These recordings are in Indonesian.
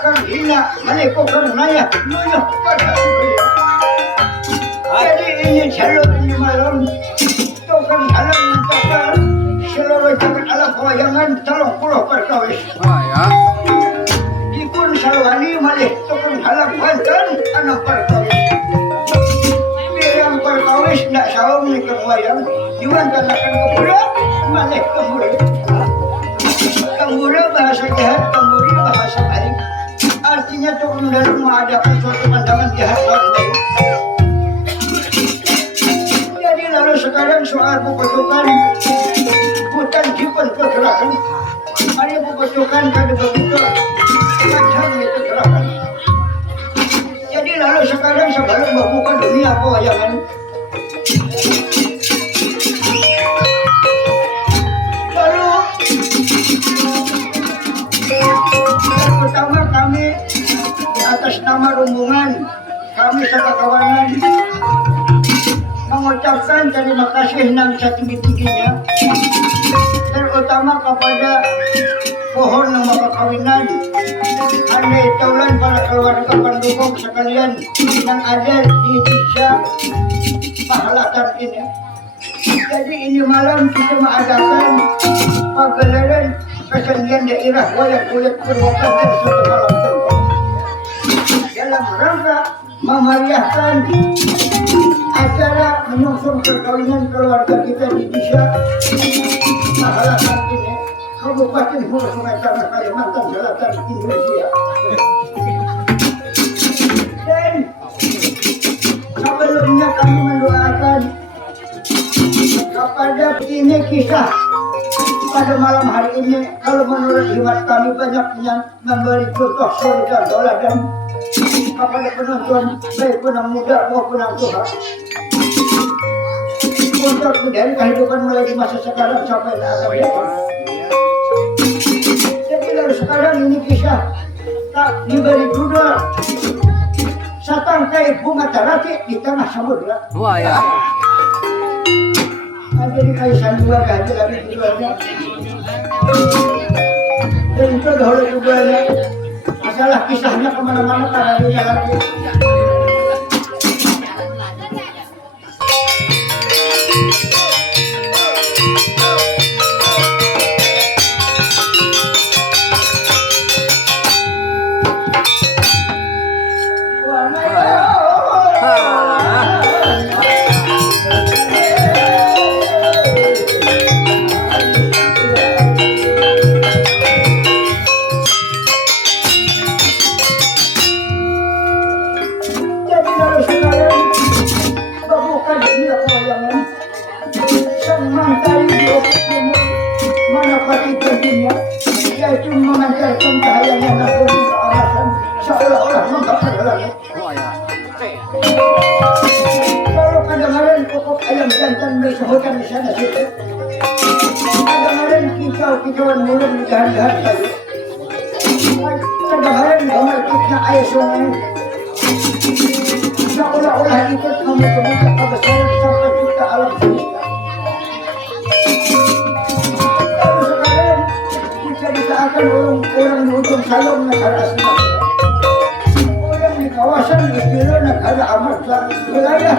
kang hina, maliko kang naya, nuyok pada kuya. Jadi ini selalu ini malam, itu kang alam ng kapal, selalu jangan alam kawayangan, talong pulau perkawis. Ya. Ikun salwani malih, itu kang alam wantan, anak perkawis. Yang perkawis, nak sawang ni kang wayang, iwan kanakan kebudak, malih kemurid. Kambura bahasa jahat, kamburi bahasa baik. Artinya turun dari mengadakan suatu pandangan jahat lawan baik. Jadi lalu sekarang soal pembentukan hutan jipan pergerakan. Ada pembentukan kada begitu macam itu gerakan. Jadi lalu sekarang sebelum membuka dunia pewayangan. Pertama kami di atas nama rombongan kami sekakawanan mengucapkan terima kasih yang setinggi-tingginya terutama kepada pohon yang kawinan andai taulan para keluarga pendukung sekalian yang ada di desa Pahalatan ini. Jadi ini malam kita mengadakan pagelaran kesenian daerah wayang kulit Purwakarta suatu malam dalam rangka memeriahkan acara menyongsong perkawinan keluarga kita di desa Pahalatan ini, Kabupaten Hulu Sungai Tengah, Kalimantan Selatan, Indonesia. Dan sebelumnya kami mendoakan kepada ini kisah pada malam hari ini, kalau menurut hemat kami banyak yang memberi contoh suri dan teladan kepada penonton baik penang muda maupun yang tua untuk dari kehidupan mulai di masa sekarang sampai akan datang. Jadi lalu sekarang ini kisah tak diberi judul Satangkai Bunga Terati di Tengah Samudra. Wah ya. Jadi kayu sandiwara aja lagi tujuannya. Dan itu dahulu tujuannya. Masalah kisahnya kemana-mana karena dia lagi. Kicauan mulut di dahan-dahan tadi. Kedengaran gambar fitnah air sungai. Seolah-olah ikut memuka kebesaran sampai kita alam semesta. Lalu sekarang kita disaatkan orang di ujung salong negara Asmat. Orang di kawasan Istilo negara Amarta wilayah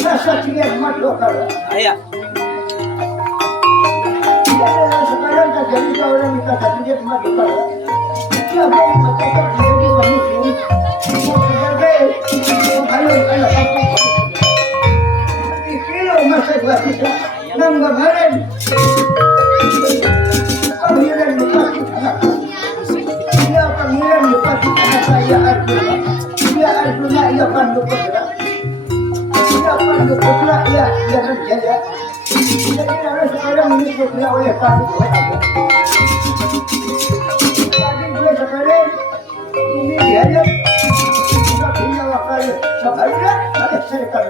rasa kiamat lokal. Ayah. Sekarang terjadi orang minta satunya cuma kita. Siapa yang mencatat menjadi pemimpin? Sebagai pengayun anak kampung. Di kilo masa dua kita, enam gambaran. Panggilan bupati anak. Dia panggilan bupati anak saya Arjuna. Dia Arjuna, ia Pandu Putra. Dia Pandu Putra, ia Jaya. Jadi lalu sekarang ini sudah oleh kami tadi dia sekarang ini dia sudah punya wakil sebaliknya ada serikal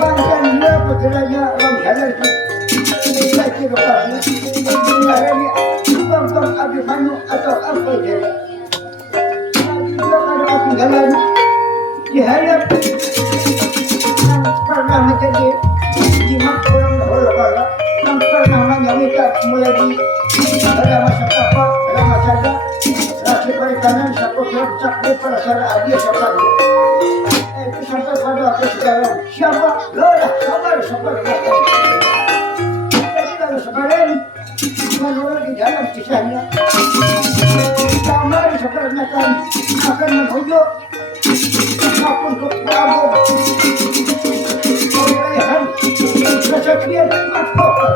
bahkan dia putranya orang jalan kita kirokasi mengarani bang Abimanyu atau apa dia tadi dia ada ketinggalan dihayap yang pernah menjadi jimat orang dahulu kala yang pernah menyamika mulai di pada masa kapal, pada bercak di perasaan dia siapa? Itu sampai pada aku sekarang siapa? Loh ya, sabar. Jadi kalau sekarang menurut di dalam kisahnya, kamar sekarang akan menunjuk apapun untuk Prabu. Kewilayahan kesaktian mahkota.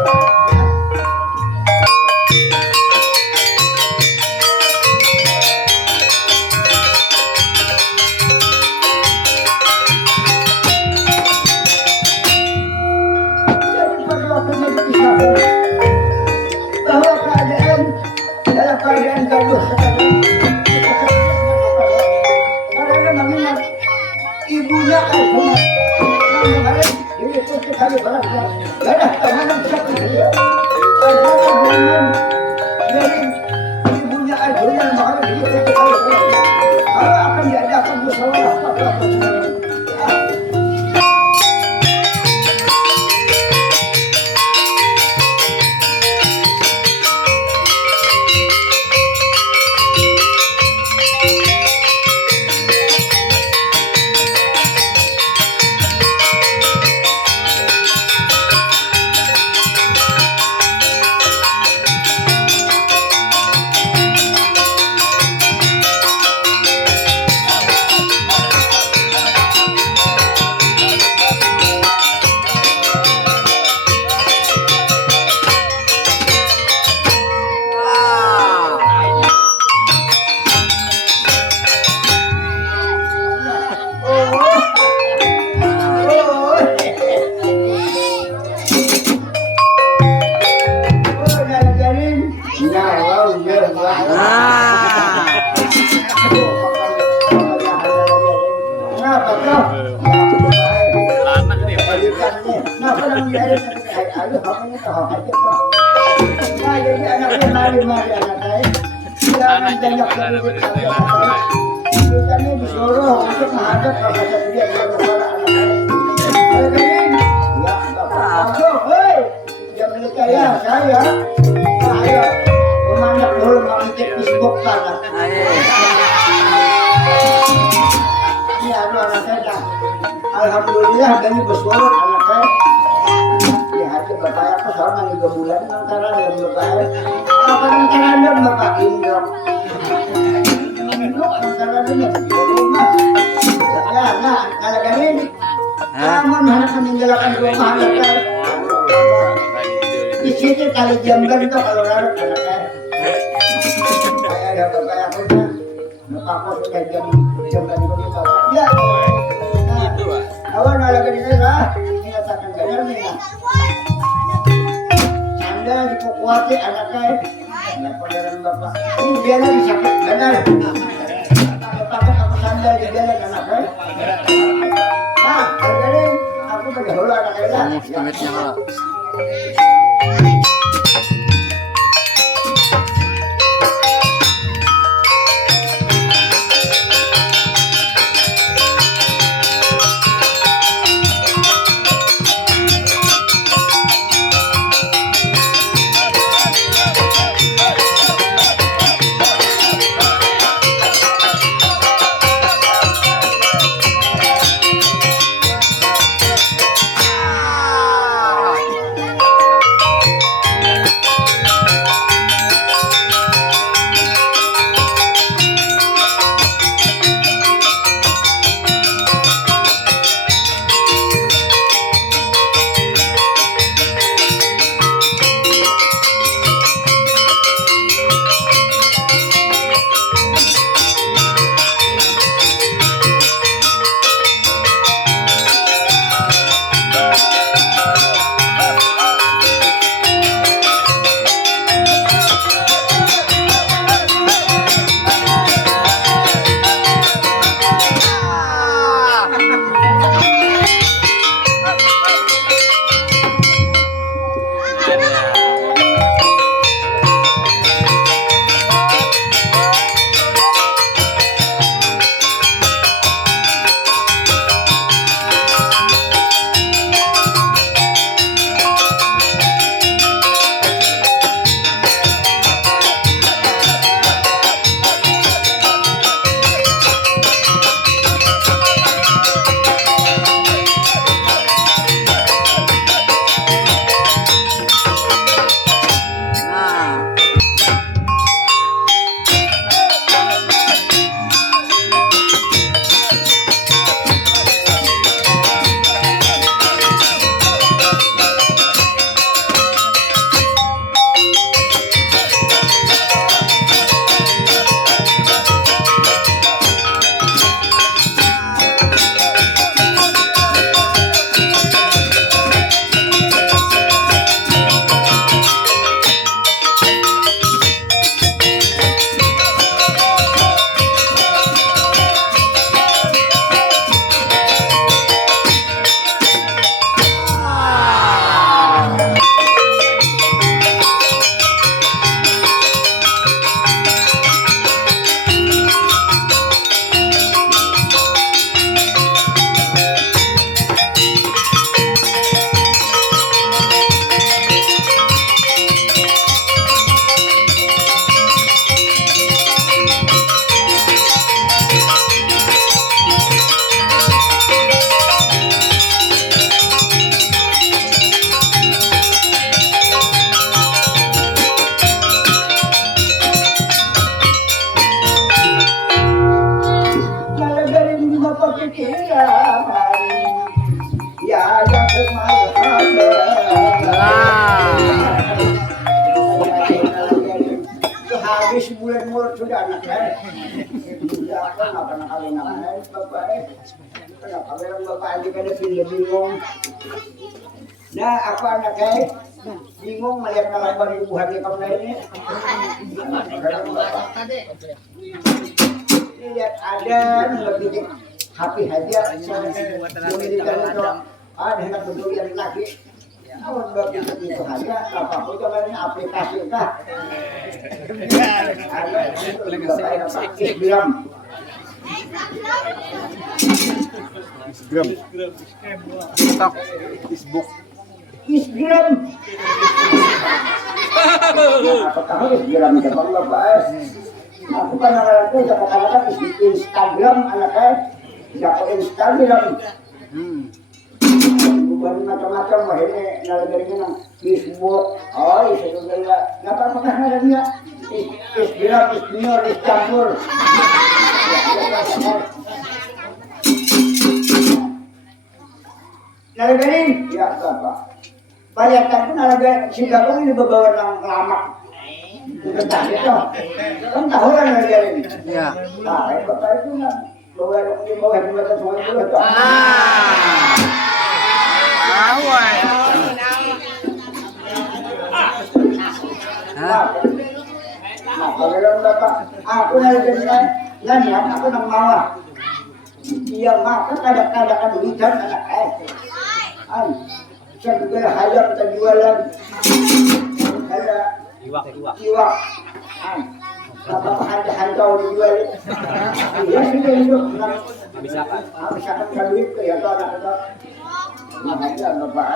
Bahwa dalam keadaan gaduh sekarang karena mengingat ibunya Arjuna yang kemarin ini sekali berada ada tahanan satu dia Arjuna dengan dari ibunya Arjuna yang kemarin ini sekali berada kalau akan diadakan musyawarah pada kita ini disuruh untuk menghadap pada dia kepada anak-anak. Ya, Bapak. Hei, yang menikah ya saya. Ayo, memandang dulu mengecek Facebook tanah. Ini anak saya. Alhamdulillah dari bersuara anak saya. Ya, hati Bapak aku sama 3 bulan antara dia Bapak. Apa antara dia Bapak Indro? Nah, kalau kalian kamu harus meninggalkan rumah anak di situ kali jamban itu kalau larut anak saya ada bapak aku kan bapak sudah jamban itu bapak ya awal kalau kalian mengatakan benar nih anda dikukuati anak saya kenapa dalam bapak ini dia lagi sakit benar anda di jalan anak saya. Nah, jadi aku berdahulu anak saya. habis bulan mulut sudah anak sudah apa nggak pernah kawin namanya bapak kenapa bilang bapak aja kan dia bingung nah apa anak bingung melihat kalaban ibuhan di kamu ini lihat ada lebih happy aja memiliki ada hendak betul yang lagi oh itu aja apa aku coba ini aplikasi kah ada Instagram TikTok, Facebook. Instagram apakah Instagram itu Bapak aku kan anak-anakku kadang-kadang Instagram anaknya siapa Instagram bukan macam-macam wah ini nalagarin ng Facebook oh isa yung gaya napapakah na rin niya Instagram, Isbinyor, Istanbul nalagarin ya Bapak paliatan ko nalagarin sigaw ko yung babawa ng lamak entah itu kan tahu kan nalagarin Iya. Bapak itu na bawa yung bawa yung bawa semua itu Awal. Nah, kalau Bapak, aku nalagarin yan yan, ako nang mawa. Iya maka kadang-kadang duitan anak saya juga hayam terjualan ada iwak apa ada hancau dijual iya sudah itu misalkan duit ya tuh anak itu makanya Bapak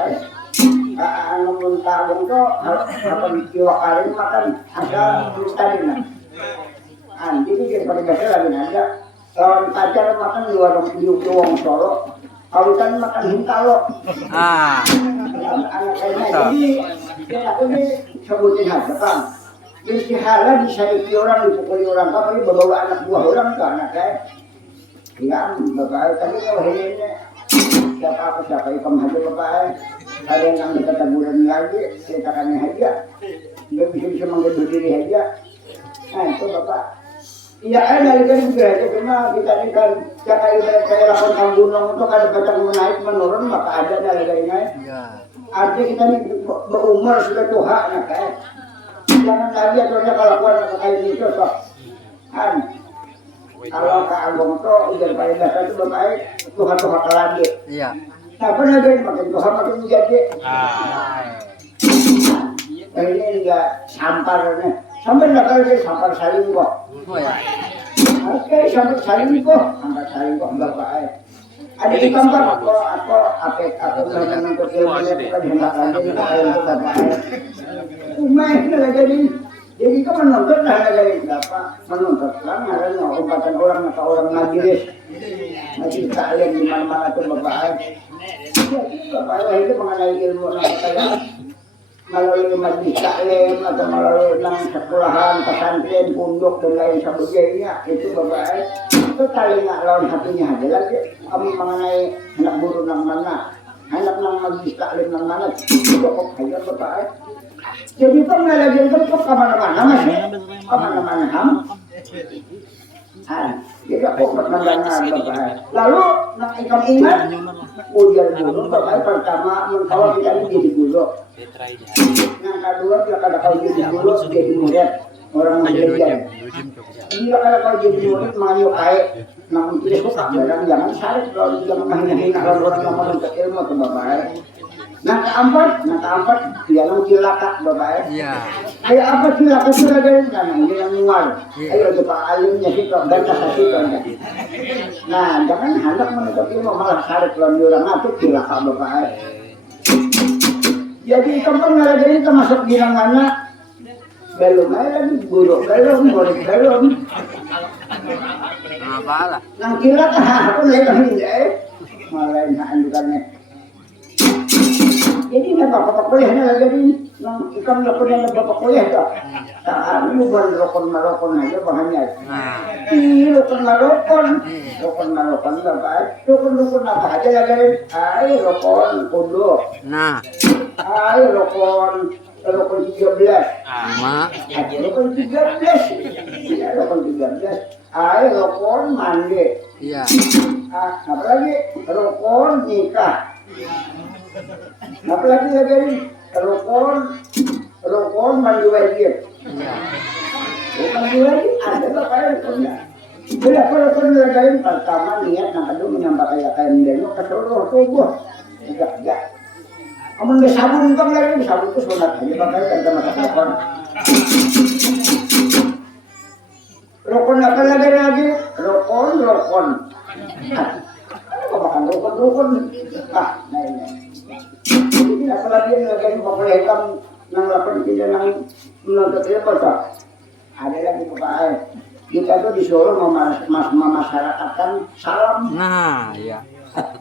anu muntahun tuh apa iwak kali makan ada tadi nah jadi dia pada biasa lagi ada lawan pacar makan di warung Solo kawitan makan hintalo anak kayaknya jadi aku ini sebutin aja Bang istihalah disariki orang dipukuli orang apa ini bawa anak buah orang ke anak saya ya Bapak tadi kalau ini siapa ikam haji Bapak ada yang dekat bulan lagi ceritakannya aja nggak bisa menggedul diri aja nah itu Bapak iya ada kan juga cuma kita ini kan cara ibarat kayak lakukan gunung itu ada bacang menaik menurun maka ada nalagainya artinya kita ini berumur sudah tua nah kayak jangan lagi ataunya kelakuan kayak gitu kok kan kalau ke Agung itu udah paling dasar itu baik Tuhan lagi Iya. nah pernah deh makin Tuhan makin menjadi ini enggak samparnya sampai enggak kali dia sampar saling kok Oh ya. oke sampar saling kok bapak ada di kantor aku menuntut ilmunya bukan hendak lagi itu bapak umay na jadi kan menuntut lah lagi bapak menuntut kan ada umpatan orang atau orang majelis masih kalian di mana-mana tuh bapak bapak itu mengenai ilmu saya melalui majelis taklim atau melalui sekolahan pesantren pondok dan lain sebagainya itu bapak itu kali nggak lawan hatinya aja lagi kami mengenai anak guru nang mana anak nang majelis taklim nang mana cukup aja bapak jadi pengalagin itu kemana-mana masih kemana-mana jadi aku pernah bapak lalu nak ikam ingat ujian guru bapak pertama kalau kita ini jadi guru yang kedua kalau kau jadi guru jadi murid orang mengajar ini kalau jadi murid menyukai namun tidak jangan salah kalau jangan menghina orang yang menuntut ilmu ke bapak Nah keempat dia nang cilaka bapak Iya. Kayak apa cilaka sudah dari kan dia yang mual ayo coba alimnya sih kok dan kasih kan nah jangan hendak menuntut ilmu malah salah kalau orang ngatur cilaka bapak jadi kapan ngalagain termasuk bilangannya belum lagi buruk belum Apa lah? nang cilaka aku lagi malah andukannya jadi nggak apa-apa kuliahnya lagi nang ikan lakukan bapak kuliah tak tak bukan rokon aja bahannya rokon bapak rokon apa aja lagi rokon pondok rokon rukun 13. Mak. Rukun 13. Ya, rukun 13. Ayo rukun mandi. Iya. Apa lagi? Rukun nikah. Apa lagi lagi? Rukun mandi wajib. Iya. Rukun mandi wajib ada berapa rukunnya? Bila rukun lagi pertama niat yang kedua menyampaikan demo ke seluruh tubuh. Enggak. Kamu udah sabun kan lagi sabun itu sunat aja pakai kan sama sabun. Rukun apa lagi? Rukun. Apa makan rukun? Nah ini. Jadi apa lagi yang lagi memperlihatkan yang lakukan kita yang menuntut apa tak? Ada lagi Bapak. Kita tuh disuruh memasyarakatkan salam. Nah, iya.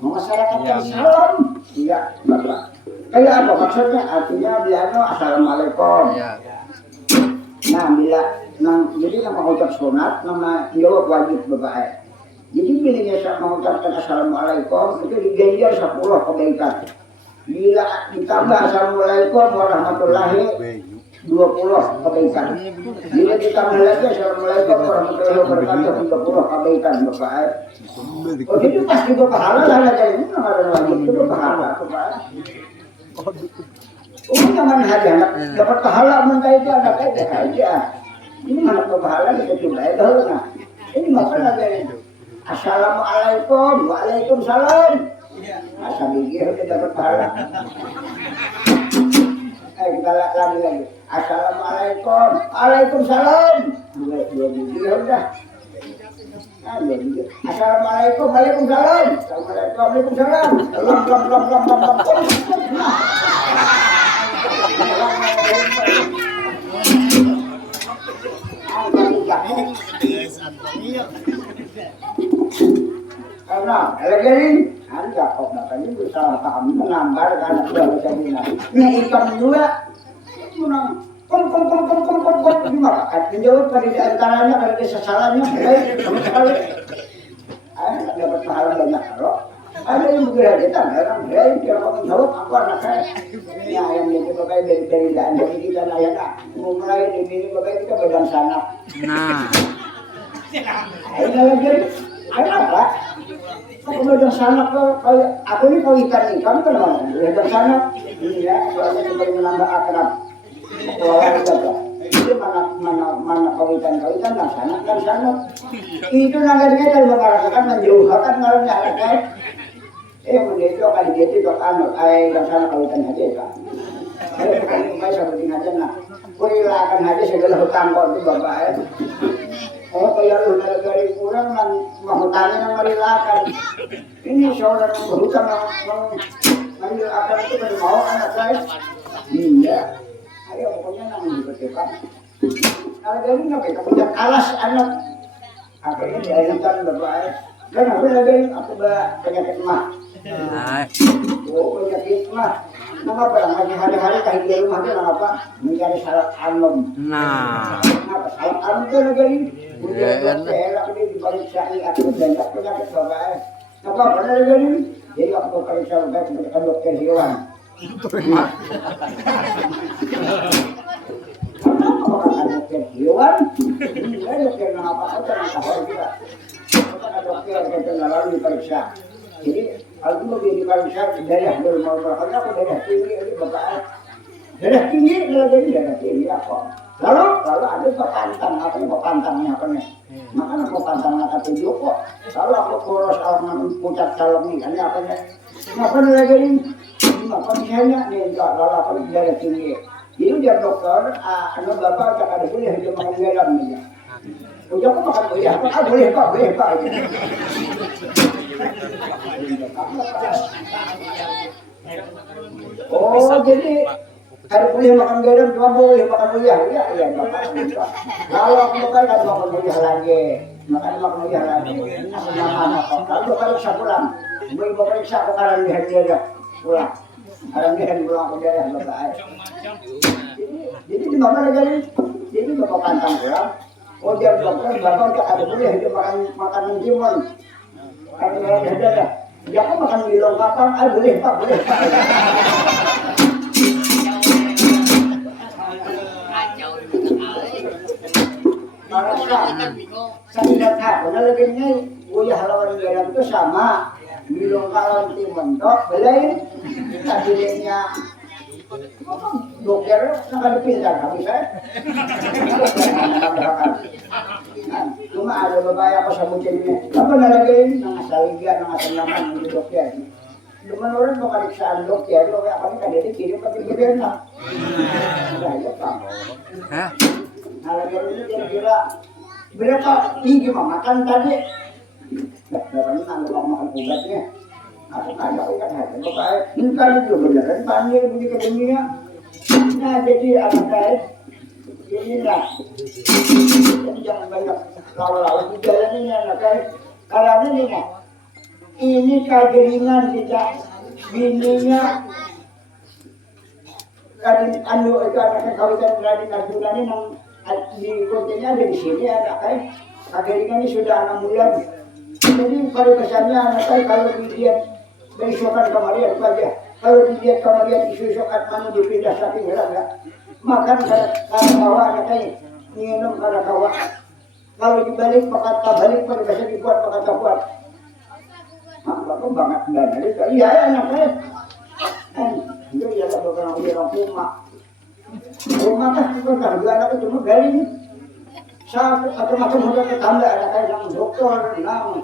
Memasyarakatkan salam. Iya, Bapak. Kayak apa maksudnya? Artinya bilangnya assalamualaikum. Iya. Nah, bila jadi nama ucap sunat, nama jawab wajib Bapak. Jadi bila saya mengucapkan assalamualaikum itu diganjar 10 kebaikan. Bila ditambah assalamualaikum warahmatullahi 20 kebaikan. Bila ditambah lagi assalamualaikum warahmatullahi wabarakatuh 30 kebaikan Bapak. Oh itu pasti berpahala lah jadi ini nama wajib itu berpahala Bapak. Oh jangan hanya dapat pahala mentah itu ada kayak aja. Ini mana pahala kita coba itu nah. Ini masalah lagi. Assalamualaikum, waalaikumsalam. Asal dia udah dapat pahala. Kita lagi. Assalamualaikum, waalaikumsalam. Dua biji udah. Assalamualaikum, waalaikumsalam. Assalamualaikum, waalaikumsalam. Lam. Karena lagi anda kok makanya berusaha kami menambah karena sudah bisa bina. Ini ikan juga menang. Kom dimakan. Menjawab pada di antaranya pada kesesalannya baik sama sekali. Dapat pahala banyak kalau ada yang begitu kita orang baik kalau kamu jawab aku anak saya. Ya yang itu bapak dari anda kita ayah mulai dari ini bapak kita badan sanak. Nah. Ayo lagi. Kenapa? Kau belajar sana aku ini kau ikan kan mana? Belajar sana, ini ya, soalnya supaya menambah akrab. Keluarga kita. Itu mana kau ikan dan sana. Itu nagarnya dari masyarakat menjauhkan ngaruhnya kan. Menjadi kali itu anu, dan sana kau ikan aja kan. Ayo seperti aja nah. Kau ilakan aja segala hutang kau itu bapak. Oh kaya lu dari kurang mahutangin yang marilakan. Ini seorang yang berhutang marilakan itu baru mau anak saya. Iya. Ayo pokoknya namun dipercepat. Kalau dari ngapain kamu punya alas anak. Akhirnya diajarkan bapak. Dan aku lagi aku penyakit mah. Oh penyakit mah. Mengapa lagi hari-hari kahit di rumah dia mengapa mencari salat alum. Nah. Kenapa salat alum itu lagi? Udah elak ini diperiksa aku banyak penyakit bapak. Apa pernah lagi? Jadi aku periksa bapak ke dokter hewan. Kenapa bukan dokter hewan? Ini dokter apa aja tahu juga. Bukan dokter lalu diperiksa. Jadi kalau mau diperiksa darah normal aku darah tinggi ini bapak. Darah tinggi lagi darah tinggi apa? Lalu ada pantang pantangnya apa nih? Makanya aku pantangnya kata Joko. Lalu aku kurus orang pucat calon ini apa nih? Apa lagi ini? Apa misalnya nih lalu aku darah tinggi. Jadi dia dokter, bapak tak ada boleh dia makan garam nih. Udah aku makan boleh pak. Oh jadi hari boleh makan garam, cuma boleh makan buah. Iya bapak. Kalau aku makan buah lagi, makan buah lagi. Aku makan apa? Kalau periksa pulang, mau periksa aku karang di hari dia pulang. Karang di hari pulang aku dia bapak. Jadi di mana lagi? Jadi bapak pantang pulang. Oh dia dokter bapak ada boleh dia makan timun. Karena ada. Ya aku makan milong kapan? Boleh pak. Para sa ilat ako, nalagyan niya Uy, halawan garam itu sama bilong kalan timontok, belain tadi niya dokter nakalipin lang kami sa cuma ada babaya ko sa butin niya apa nalagay ng saligan ng atalaman ng dokter luman orang mo kaliksaan dokter lo kaya kami kadiri kirim pagkikibir na dahil pa nalagay niya kira-kira berapa tinggi makan tadi dapat nang kalau makan obatnya aku kaya kan hati bapak minta itu beneran panggil begini ke dunia nah jadi apa kayak inilah jadi jangan banyak lalu-lalu di jalan ini anak kayak kalau ini kageringan tidak bininya kadin anu itu anaknya kawitan radin Arjuna ini di kontennya ada di sini ada kayak kageringan ini sudah 6 bulan jadi pada besarnya anak saya kalau dilihat besokan kemarin saja kalau dilihat kemarin isu-isukan mana dipindah saking enggak makan kalau bawa anak saya minum kalau bawa kalau dibalik pakata balik pada besar dibuat pakata buat bapak banget dan itu iya anak saya itu ya beberapa rumah kan itu kan anak itu cuma garing sa macam-macam udah tetangga ada kayak yang dokter, nang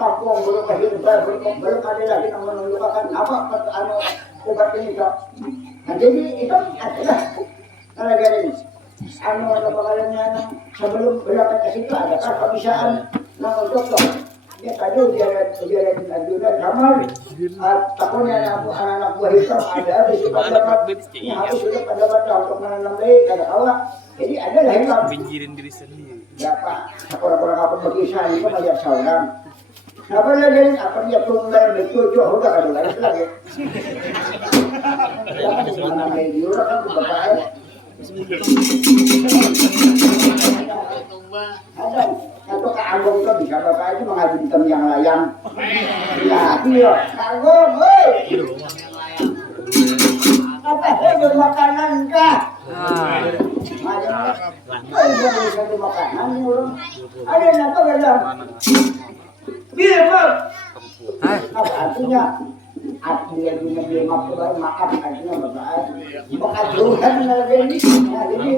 kampung belum kehidupan belum ada lagi yang menunjukkan apa anu obat ini kok. Nah jadi itu adalah kalau gini anu ada bakalnya sebelum berangkat ke situ ada kebiasaan nang dokter. Ya tadi ujian juga kamar takutnya anak buah itu ada di pendapat ini harus sudah pendapat untuk menanam baik ada awak jadi ada lah yang pinggirin diri sendiri ya pak orang-orang apa berkisah itu banyak saudara apa lagi apa dia tunggal betul jauh udah ada lagi jangan menanam baik dulu kan bapak ada atau keanggung itu bisa bapak itu mengadu hitam yang layang ya iya keanggung hei apa bermakanan kah ada bisa makanan ada apa dalam bila apa artinya artinya dia makan artinya bapak mengajurkan lagi ini jadi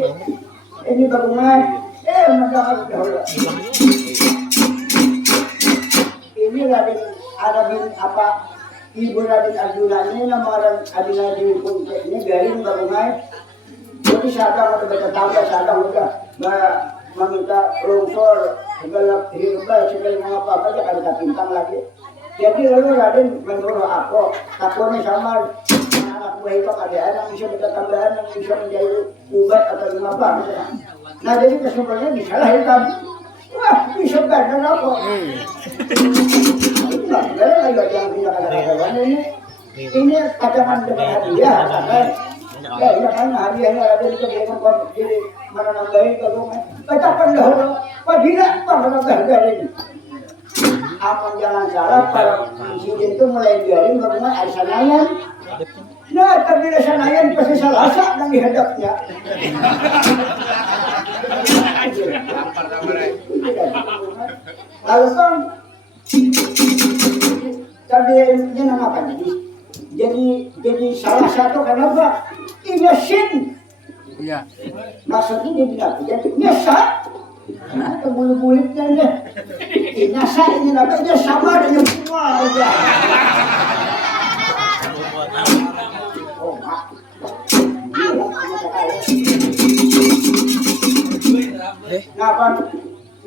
ini bagaimana masyarakat dahulu. Ini Raden Arabin apa Ibu Raden Arjuna ini nama orang Adina di Puncak ini garing bagaimana? Jadi sadang udah baca tambah sadang udah meminta longsor segala hirba segala mengapa aja ada bintang lagi. Jadi lalu Raden menyuruh aku takutnya sama anak buah itu ada yang bisa minta tambahan yang bisa menjadi ubat atau apa misalnya. Nah jadi kesimpulannya disalahkan. Wah bisa benar apa? Enggak, enggak jangan tidak kata-kata ini kacaman dengan hadiah kan? Ya iya kan hadiahnya ada di kegiatan jadi mana nambahin kalau bacakan dahulu. Pabila menambah garing. Aman jangan salah para insiden itu mulai garing bagaimana ada sanayan. Nah tapi sanayan pasti salah nang dihadapnya. Lalu kan tadi ini nama apa jadi salah satu kenapa inasin iya maksudnya dia bilang jadi nyesat nah kebulu-bulitnya deh inasa ini namanya sama dengan semua aja oh mak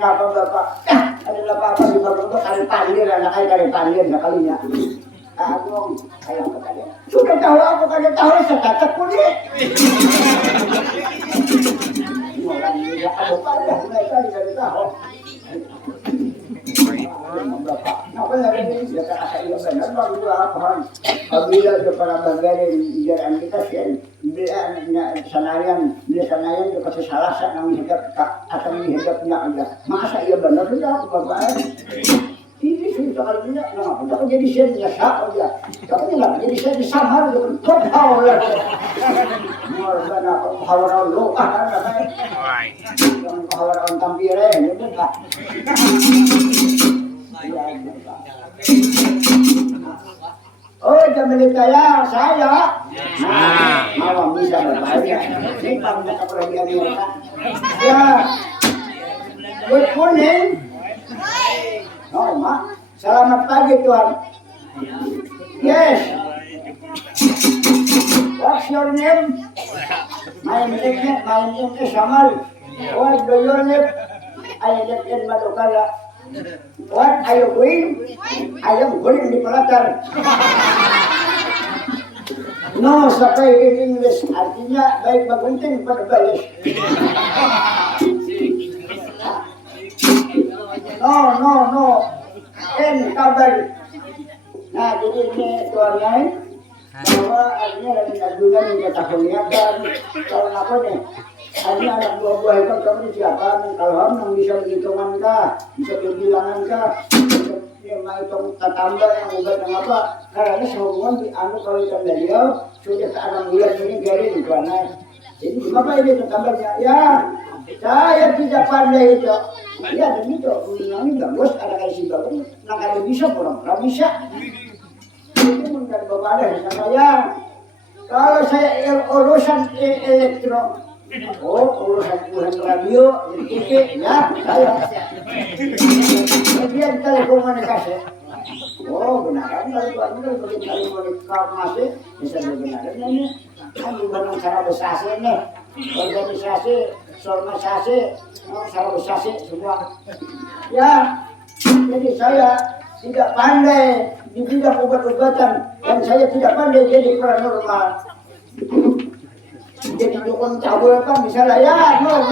Kenapa bapak? Ada apa di bapak itu kali pandir anak saya kali pandir kalinya. Aku kayak apa tadi? Sudah tahu aku kagak tahu setetek kulit. Orang ini ada pada mereka tidak tahu. Apa lagi sudah kata ia benar baru apa? Apabila para banggaran jalan kita sih bila sanayan itu kasih salah nang hidup atau hidupnya aja. Masa ia benar tidak bapak? Ini sudah kali ini kenapa? Kalau jadi saya nyesal aja. Tapi enggak jadi saya disamar dengan kau lah. Morga na kahawaran lupa na kay. Ang kahawaran tampire, yun ka. Oh, jamili kaya saya. Awam bisa berbahaya. Simpang na kapalagian mereka. Ya. Good morning. Oh, Ma. Selamat pagi, Tuhan. Yes. What's your name? My name is Amal. What do you live? I live in Madukara. What are you doing? I am going di Pelatar. No, sakay in English. Artinya baik bagunting pada balis. No. En kabar. Nah, jadi ini tuannya bahwa artinya lagi ajudan yang kita kuliahkan. Kalau apa nih? Artinya anak buah-buah itu kamu siapa? Kalau kamu bisa berhitungan kah? Bisa berbilangan kah? Bisa hitung tambah yang ubat yang apa? Karena sehubungan di anu kalau ikan beliau sudah ke 6 bulan ini garing karena jadi apa ini tambahnya? Ya, saya tidak pandai itu. Ya, dan itu ini bagus ada kasih bagus. Nak ada bisa kurang bisa. Itu menjadi beban sama saya. Kalau saya urusan elektro, urusan radio, TV, ya saya. Kemudian telekomunikasi. Oh, benar kalau kalau telekomunikasi bisa benar ini. Kan bukan cara besar ini, organisasi, sormasasi, cara besar semua. Ya, jadi saya tidak pandai di bidang obat-obatan dan saya tidak pandai jadi paranormal. Jadi dukun cabul kan misalnya ya no.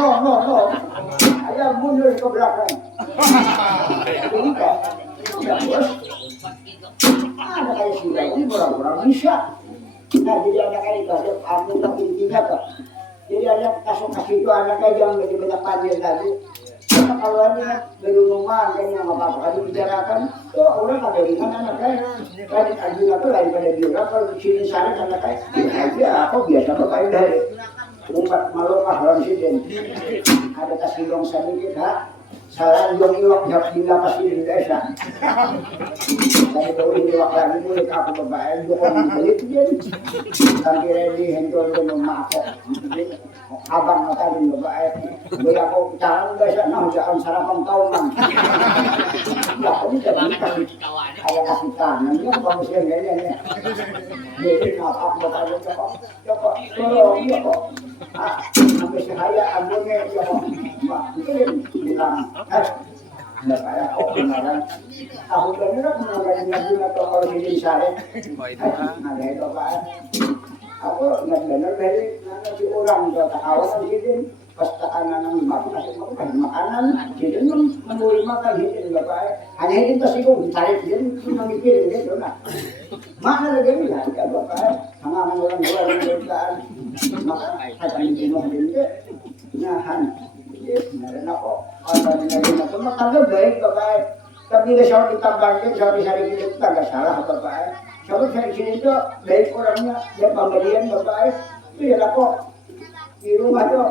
Saya mundur ke belakang. Jadi kan, tidak bos. Ada kayak sudah ini kurang bisa. Nah jadi anak itu ada anggota intinya kok. Jadi anak kasih itu anak aja yang lebih banyak panjir tadi. Kalau ini berumah kayaknya nggak apa-apa kalau bicarakan tuh orang ada ringan anaknya kan ajudan tuh daripada bilang kalau di sini sana anaknya aja aku biasa pakai dari umpat malokah orang sini ada tas hidung sedikit salah yung iwak di lapas di desa dari tahu iwak lagi boleh aku babae dukung beli dia tapi ready handle rumah aku abang mata di babae boleh aku jalan desa nah jangan sarapan tahunan ya aku tidak bisa kayak kasih tangan dia bagus yang ini jadi maaf bapak coba tolong ya kok sampai saya ambilnya ya kok mungkin bilang nggak kayak kok beneran aku beneran mengenai lagi atau kalau jadi sare ada itu apa aku nggak bener dari nanti orang udah kawan gitu pas anak-anak makanan gitu memberi makan gitu nggak baik hanya itu pasti kok ditarik dia cuma mikir gitu nah mana lagi lah nggak bapak sama orang-orang berdoaan maka akan dibunuh gitu nahan benar ako kalau nilai itu makanya baik bapak tapi kalau ditambahkan kalau disari kita nggak salah bapak kalau saya sini itu baik orangnya dia pemberian bapak itu ya aku di rumah tuh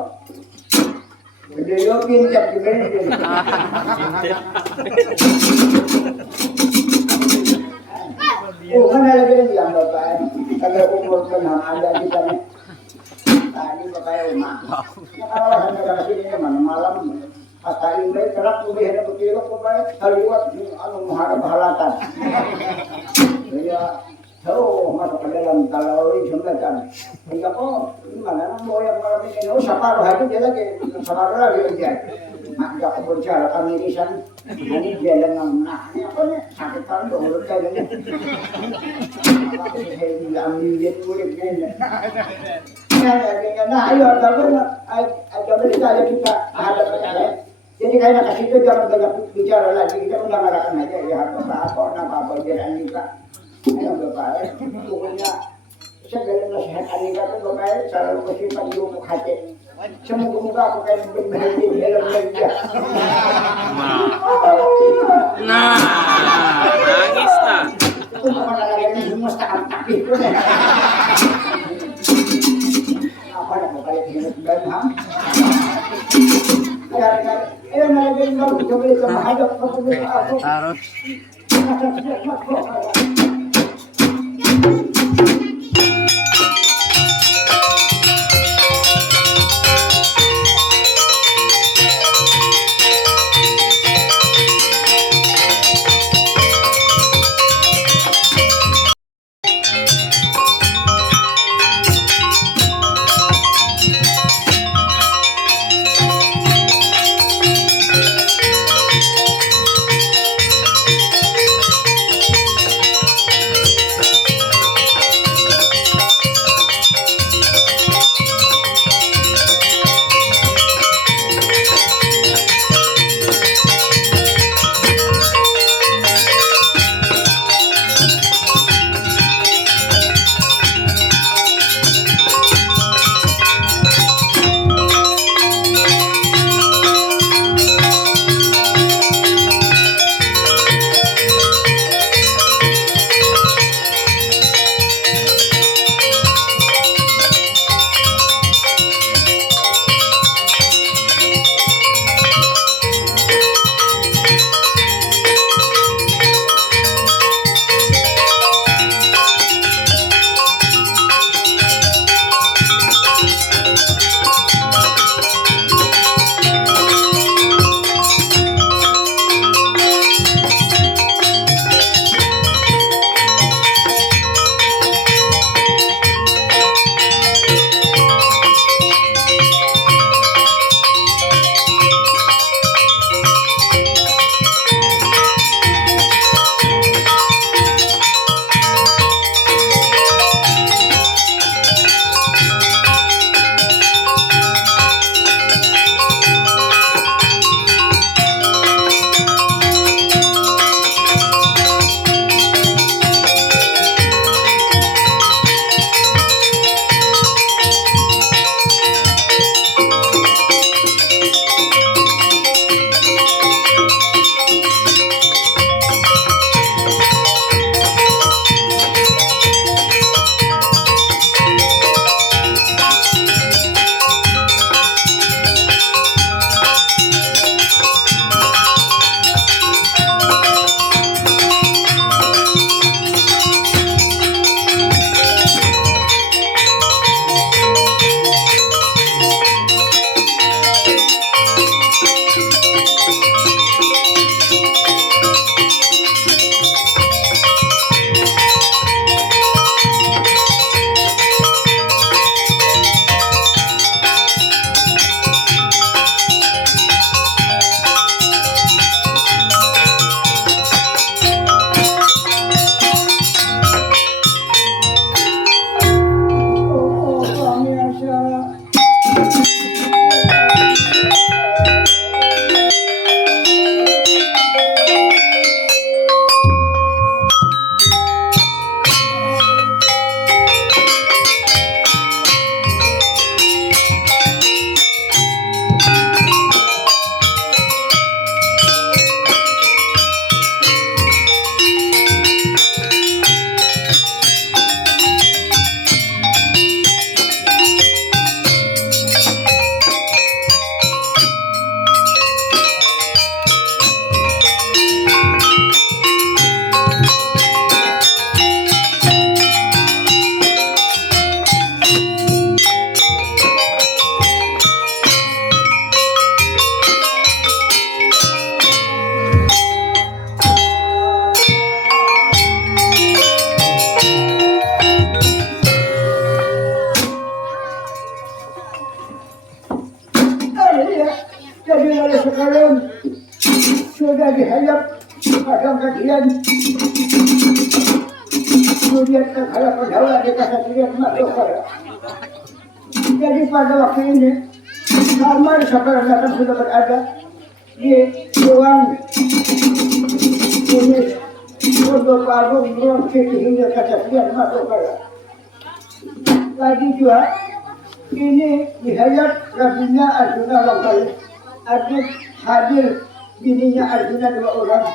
beliau pinjam gimana gitu mana lagi yang bapak kalau umur penang ada di sana tadi bapak rumah kalau ada sini mana malam kata ini kerak lebih ada berkilo bapak haliwat anu mengharap halatan ya tahu masuk ke dalam kalau ini semacam hingga kok gimana mau yang malam ini siapa hari dia lagi sama lagi dia nggak keberjalan kami irisan ini jalan nah apa nih sakit kan dulu jalannya saya bilang dia kulit ini nah ayo ada berita kita ada percaya jadi kayak kasih itu jangan banyak bicara lagi kita mendengarkan aja ya apa jalan kita ayo bapak pokoknya segala nasihat nikah itu bapak selalu bersifat lubuk hati semoga aku kayak berbahaya dalam media Nah, nangis lah. itu bukan lagi semua setahap takih itu Sebagai malu sebagai menghadap kepada aku. Tarot. Jadi oleh sekarang sudah dihayap akan kajian. Kemudian terhadap pendahuluan di kasar kirian makhluk. Jadi pada waktu ini kamar sekarang akan sudah berada di ruang ini untuk agung ruang siti hingga kasar kirian makhluk. Lagi juga ini dihayat Rabinya Arjuna Lokal. Adit hadir bininya Arjuna 2 orang.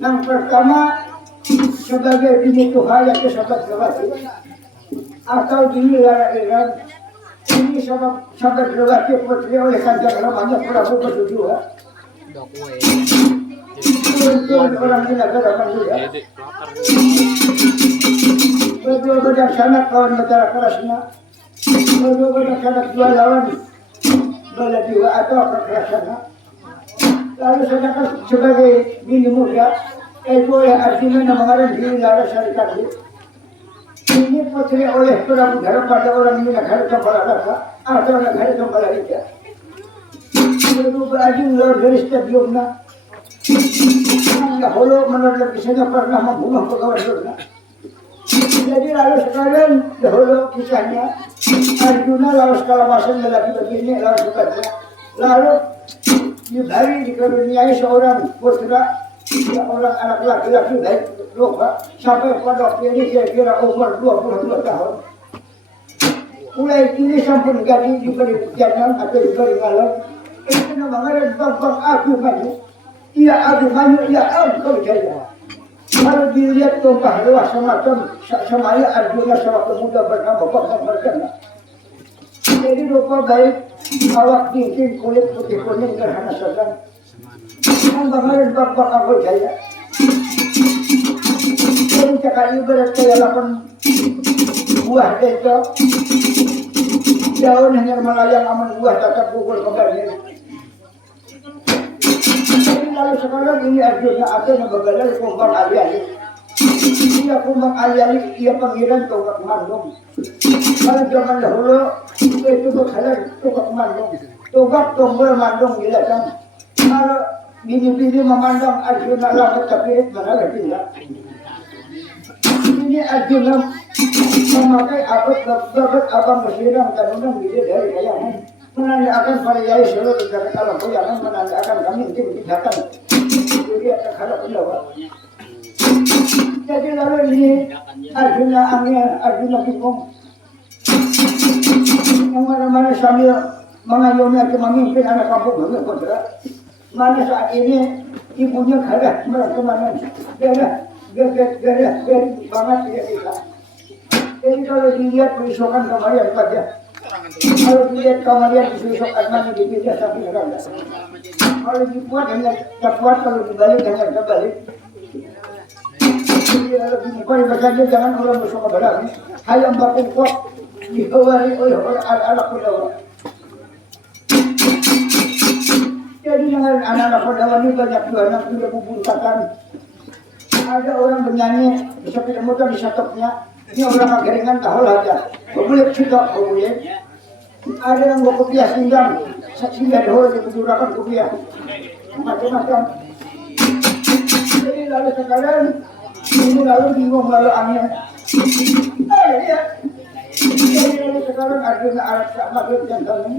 Yang pertama sebagai bini Tuhan yang ke-11 atau bini Lara Iran. Ini sahabat Lelaki putri oleh Kanjeng Ramanya Prabu kedua. Orang Minagaraman juga. Jadi, lapar. Betul-betul sangat kawan bicara kerasnya. Betul-betul sangat dua lawan. Bala jiwa atau kekerasannya. Lalu sedangkan sebagai bini muda, itu oleh artinya nama diri laras syarikat ini putri oleh Prabu Dara pada orang Minagara Kepala Rasa atau Negara Kepala Raja. Lalu berajin luar dari stadiumnya. Dahulu menurut kisahnya pernah membunuh pegawai Durna. Jadi lalu sekarang dahulu kisahnya Arjuna lalu sekalawasan lelaki begini lalu sebagainya. Lalu Yudhari dikaruniai seorang putra, orang anak laki-laki baik lupa sampai pada waktu ini kira-kira umur 22 tahun. Mulai ini sampun ganti diberi jangan atau diberi ngalor. Itu namanya Bambang Abimanyu. Ia Abimanyu, ia Angkau Jaya. Kalau dilihat tumpah luas semacam semaya Arjuna sewaktu muda bernama Bambang Margana. Jadi rupa baik, awak tinggi, kulit putih kuning gerhana sedang. Ang bangalan Bambang Angkau Jaya. Jadi cakap ibarat kaya lapan buah desa. Daun hanya melayang aman buah tetap pukul kembali. Jadi lalu sekarang ini Arjuna ada yang bergelar kumbang ali-ali. Ia kumbang ali-ali, ia panggilan tongkat mandong. Kalau zaman dahulu itu bergelar tongkat mandong. Tongkat tombol mandong dilakukan. Kalau bini-bini memandang Arjuna langit tapi mana tidak. Ini Arjuna memakai abad abang bersiram tanungan dia dari kayangan menandakan pada yai seluruh negara alam kayangan menandakan kami tindakan jadi akan harap pendapat. Jadi lalu ini Arjuna angin Arjuna bingung yang mana-mana sambil mengayomi atau memimpin anak kampung bangun kontra mana saat ini ibunya gadah kemana gadah banget dia kita. Jadi kalau dilihat berusukan kemarian saja. Kalau dilihat kemarian berusukan asmani dipindah sampai neraka. Kalau dibuat hanya terbuat, kalau dibalik hanya terbalik. Jadi kalau dibuat saja jangan orang berusukan berani. Hayam bakung kok dihawari oleh anak-anak Pandawa. Jadi dengan anak-anak Pandawa ini banyak anak sudah membuntakan. Ada orang bernyanyi di sepeda motor di satoknya. Ini orang keringan tahu aja. Boleh juga boleh. Ada yang mau kopiah singgah dahulu dibujurakan kopiah macam-macam. Jadi lalu sekarang ini lalu bingung lalu angin. Ya. Jadi lalu sekarang Arjuna Arab makhluk jantangan.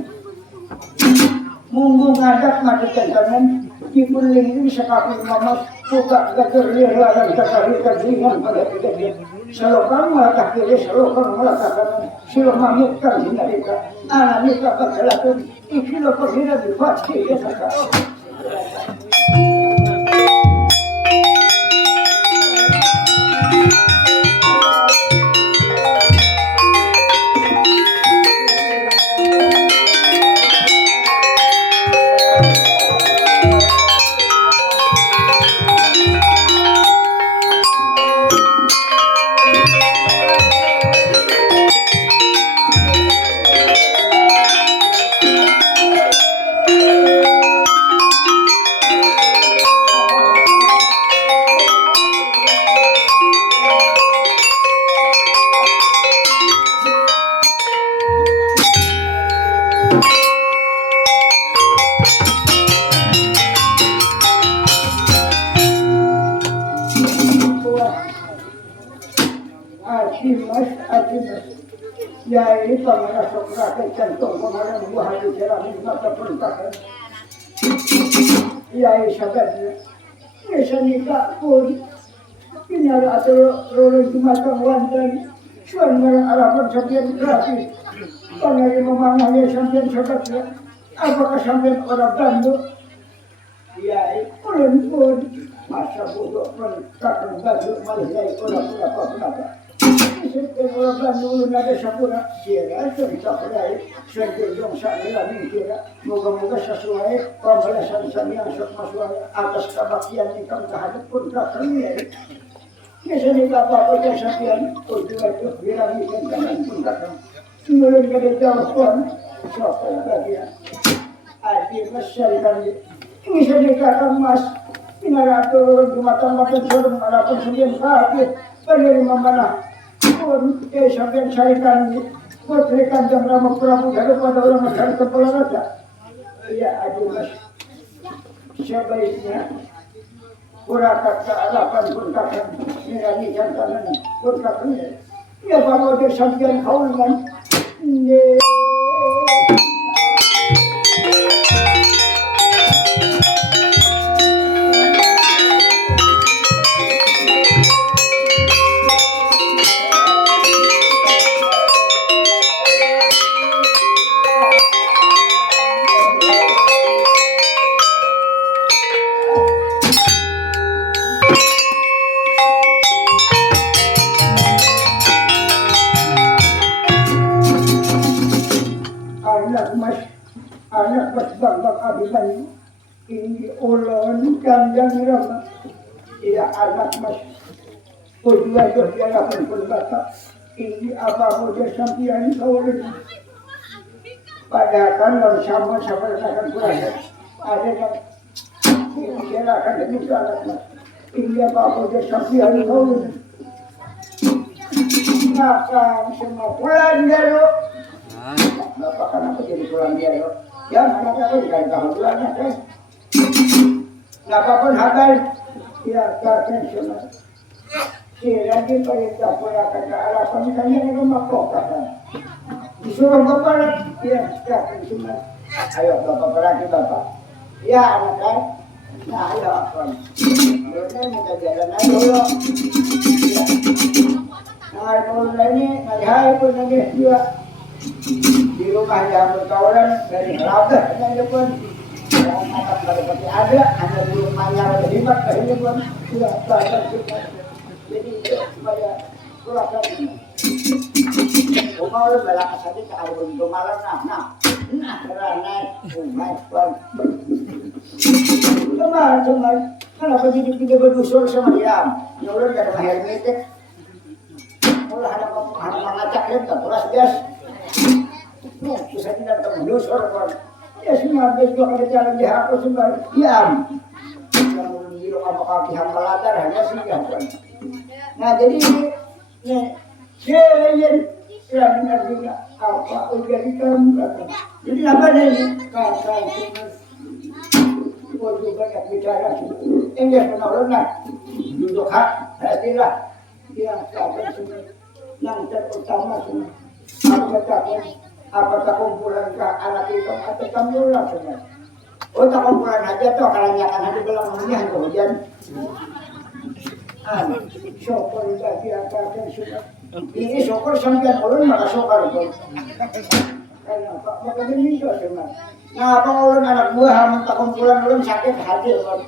Munggu ngadak makhluk jantangan. Kipun ini sekapi mamat buka gajar lihat dan kakari kajian pada kita. Selokan melakah kiri, selokan melakah kanan. Silo mamitkan hindarika. Anak nikah bagalakan. Ikilo perhina dibuat kiri kakak. Ya ini pemana sokrate cantung pemana buah hati cerah ini mata peruntakan. Ya ini sahabatnya. Ini sanika pun. Ini ada atau rolong di mata wantan. Suan marang alapan sampian gratis. Pangari memanahnya sampian sahabatnya. Apakah sampian orang bandu? Ya ini pun. Masa bodoh pun kakang baju malah ya orang apa-apa. Kalau Bandung ada sapura kira cerita berai sejauh sana lagi kira moga-moga sesuai pembelasan yang sok masuk atas kebaktian ikam terhadap pun kakaknya. Biasanya bapak kerja sapian tujuan itu bilang ikan kanan pun kakak. Mulai dari telepon siapa bagian. Adi masyarakat ini sedekah emas. Pinarato jumatang-matang suruh harapan sembilan kaki penerima mana pun sampai carikan putrikan yang ramah Prabu daripada orang akan kepala raja. Ya aduh mas, sebaiknya kurakat ke alapan pun kakak menyanyikan tangan pun kakaknya. Ya baru dia sampian kaulan. Anak mas bang abiman ini ulun kandang rama ya anak mas tujuan berjalan pun bapak ini apa model sampian kaulun pada kan sama akan kurang ada yang silakan demi anak mas ini apa model sampian kaulun makan semua pulang dulu bapak kenapa jadi pulang dia lo? Ya, anak aku bukan kehulannya kan. Nggak apa-apa hagal. Ya, kakek semua. Lagi perintah pulakan ke arah pemikannya di rumah kota kan. Disuruh bapak ya, kakek semua. Ayo bapak berarti bapak. Ya, anak kan. Nah, ayo apa? Dulu minta jalan aja dulu. Ya. Nah, dulu ini ngajai pun lagi juga. Di rumah yang berkawalan dari Rabah yang pun yang akan berarti ada belum manyar ada hebat ini pun sudah banyak juga jadi supaya kurangkan rumah lu belakang saja ke album malam nah karena rumah pun teman kenapa jadi tidak berdusur sama dia nyuruh dari hermetik mulai ada mengacak lempar terus gas bisa tidak tembus orang ya semua besok ada jalan dihapus semua diam yang menunjuk apa kaki hamba latar hanya sih kan nah jadi ini kalian yang benar juga apa udah kamu jadi apa nih kakak semua juga banyak bicara enggak penolongan duduk hak hatilah dia kakak semua yang terutama semua aku katakan apakah kumpulan ke anak itu atau kamu langsungnya? Oh tak kumpulan aja tuh kalau nyakan hati bilang menyihan kemudian syukur bagi akan sudah ini syukur sampai ulun maka syukur pun karena Pak maka ini semua nah apa ulun anak buah minta kumpulan ulun sakit hati pun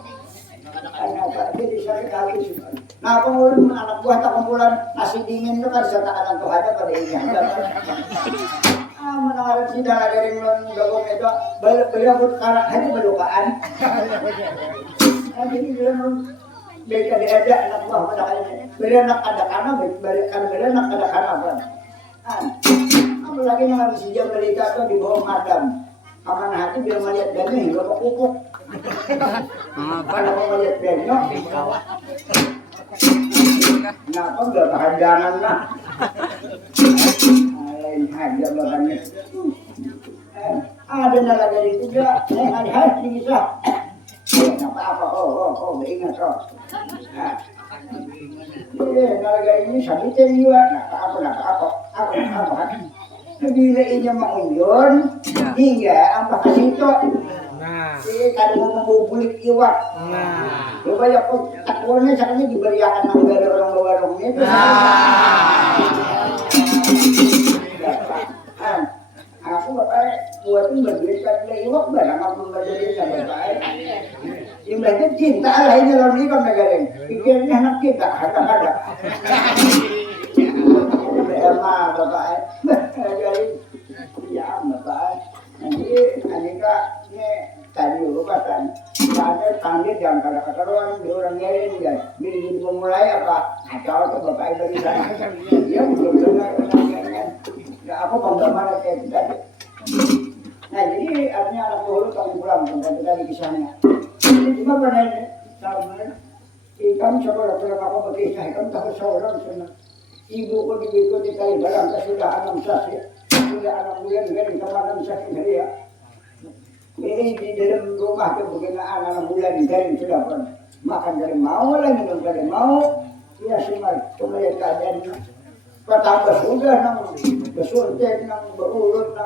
karena Pak jadi sakit hati semua nah apa ulun anak buah tak kumpulan nasi dingin itu kan sertakan Tuhan ada pada ini menawar sidang dari mulai gabung itu beliau karak hanya belukaan jadi beliau mereka diajak anak buah pada kali beliau nak ada karena beliau nak ada karena apa apalagi yang harus hijau berita itu di bawah madam aman hati bila melihat dana hingga ke pupuk kalau mau melihat dana kenapa enggak kehandangan lah ada bahannya ada nala dari juga ada hati bisa apa oh ingat nala ini sabitin juga apa bila ini menguyun hingga apa kasih itu kalau mau membubulik iwak coba ya kok takwanya caranya diberiakan sama orang-orang itu aku bapak buatin berbeda iwak barang apa berbeda bapak yang mereka cinta lah ini orang ini kan negara pikirnya anak kita ada mah bapak jadi ya bapak nanti kak ini tadi urusan ada panggil yang kata orang di orang lain ya bikin memulai apa atau bapak dari sana dia belum dengar ya aku bagaimana kayak kita nah jadi artinya anak dulu kamu pulang tadi kisahnya ini cuma pernah sama kamu coba pulang apa berkisah kamu tahu seorang sana ibuku di kali barang sudah 6 sasi sudah 6 bulan dari kemarin sakit hari ya ini di dalam rumah itu bagaimana 6 bulan dari sudah pun makan dari mau lah minum dari mau ya semua kemudian keadaan pertama sudah nang besurtek nang berurut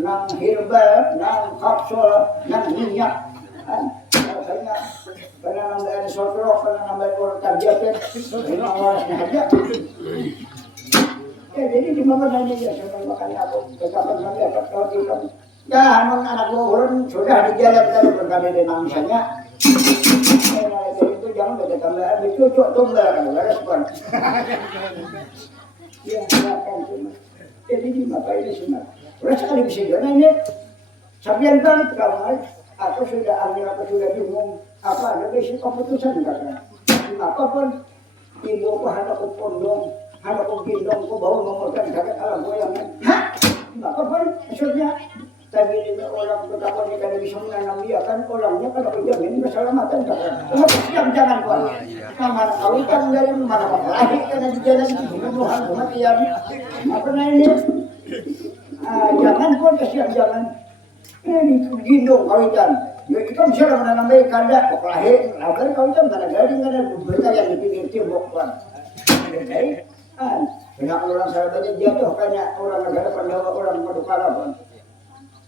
nang herbal nang kapsul nang minyak karena nambah sotrok karena nambah orang diabetes memang warasnya aja ya jadi di mana nanya ya sampai makanya aku katakan sampai apa kalau kamu ya emang anak orang sudah di jalan tadi berkali dengan misalnya itu jangan beda tambahan itu cocok tunggal kan respon ya kan cuma jadi di mata ini semua orang sekali bisa gimana ini sampai banget kamu aku sudah ambil aku sudah bingung apa ada besi keputusan karena apapun ibu aku hendak aku pondong hendak aku gendong aku bawa memegang kaget alam goyangan hah apapun maksudnya tadi ini orang betapa dia kan bisa menanam dia kan orangnya kan aku jamin keselamatan karena jangan kau mana kau kan dari mana kau lahir karena di jalan Tuhan kematian apa namanya jangan kau kasihan jangan ini gendong kawitan ya itu bisa menanam baik kada kok lahir lahir kawitan karena garing ada berita yang dipikir tembok kan baik banyak orang sahabatnya jatuh karena orang negara pendawa orang Madukara kan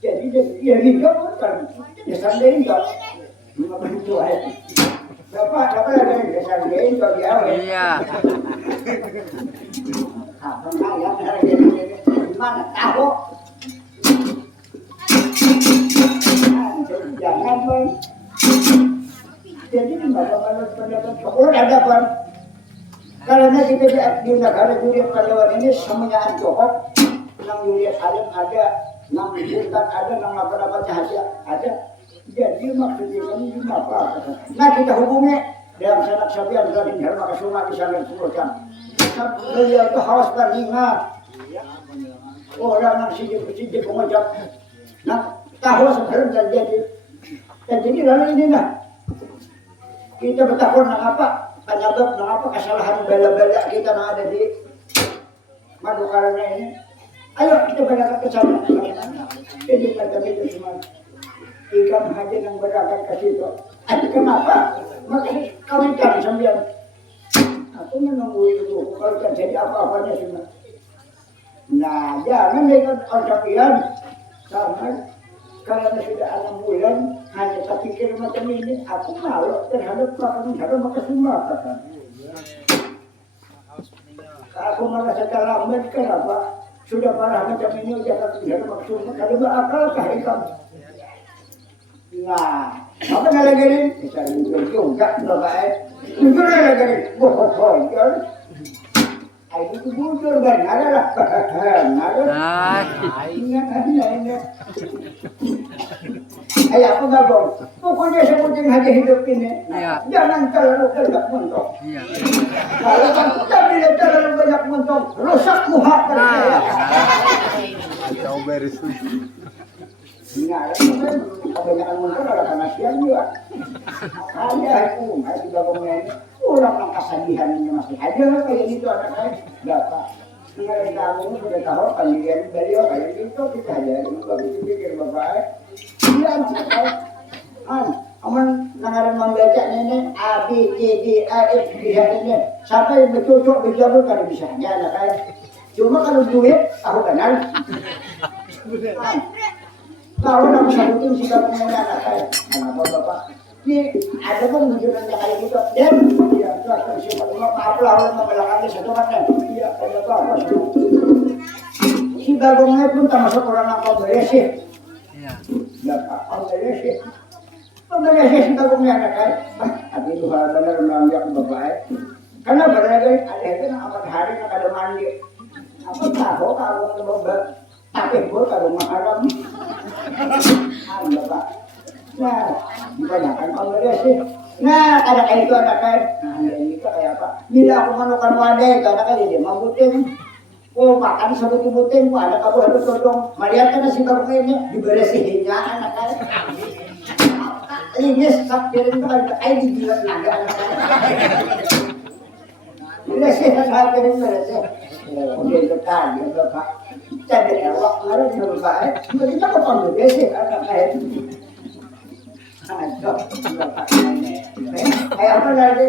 jadi ya hidup kan ya sandain tak membantu aja dapat ada ya sandain tak dia Iya. apa ayat hari mana tahu jangan pun jadi kalau pendapat sekolah ada pun karena kita di negara Juriat Pandawan ini semuanya anjokok nang Juriat Alim ada nang Buntat ada nang apa-apa cahaya ada jadi maksudnya ini apa nah kita hubungi dengan sanak sabian dari Dharma Kasuma di sana sebutkan beliau itu hawas beringat orang nang sijik mengucap nah tahu sebelum terjadi dan jadi lalu ini nah kita bertakwa nang apa penyebab nang apa kesalahan bela-bela kita nang ada di Madukara ini ayo kita berangkat ke sana jadi kata itu semua ikan haji yang berangkat ke situ kenapa maka kami cari sambil aku menunggu itu kalau terjadi apa-apanya semua nah jangan dengan orang sama karena sudah 6 bulan hanya tak pikir macam ini aku malu terhadap makanan maka semua kata aku merasa terlambat kenapa sudah parah macam ini jangan tinggal maksudnya kalau berakal kehidupan nah apa nalagarin bisa juga bapak jujur nalagarin bohong kan itu jujur benar lah ingat aku nggak bohong pokoknya seperti haji hidup ini jangan terlalu banyak mentok kalau kamu terlalu banyak mentok rusak muha Kau beres. Nah, kebanyakan mentok ada karena siang juga ada itu masih bagongnya ini orang yang kesedihannya masih ada kayak gitu anak-anak dapat tinggal kamu sudah tahu kalian beliau kayak gitu kita aja juga pikir bapak dia tahu aman nangaran membaca ini A B C D E F G ini sampai bercocok berjabut kalau bisa ya anak cuma kalau duit tahu kenal kalau nak sabutin sikap anak kenapa bapak ini ada pengunjuran kayak gitu dan ya terus siapa maaf lah orang membelakangnya satu kan ya ada apa si bagongnya pun termasuk orang yang beres ya dapat beres ya si bagongnya kan tapi itu hal benar melanggar bapak karena benar ada itu amat hari nak ada mandi Apa tahu kalau coba tapi gue kalau makaram. Ada Pak. Nah, kebanyakan kalau dia sih. Nah, ada kayak itu ada kayak. Nah, ini kayak apa? Bila aku manukan wadah, karena kayak dia mabutin. Oh, makan sebutin-butin, ada kamu harus todong. Melihat kan si baru ini diberesihinnya anak kan. Ini sakirin kan air dibilang naga anak kan. Beresihin sakirin beresihin. Oh, dia dekat dia bapak. Jadi awak harus berbaik. Kita kok panggil beresihin anak kan. Ada bapak. Kayak apa lagi?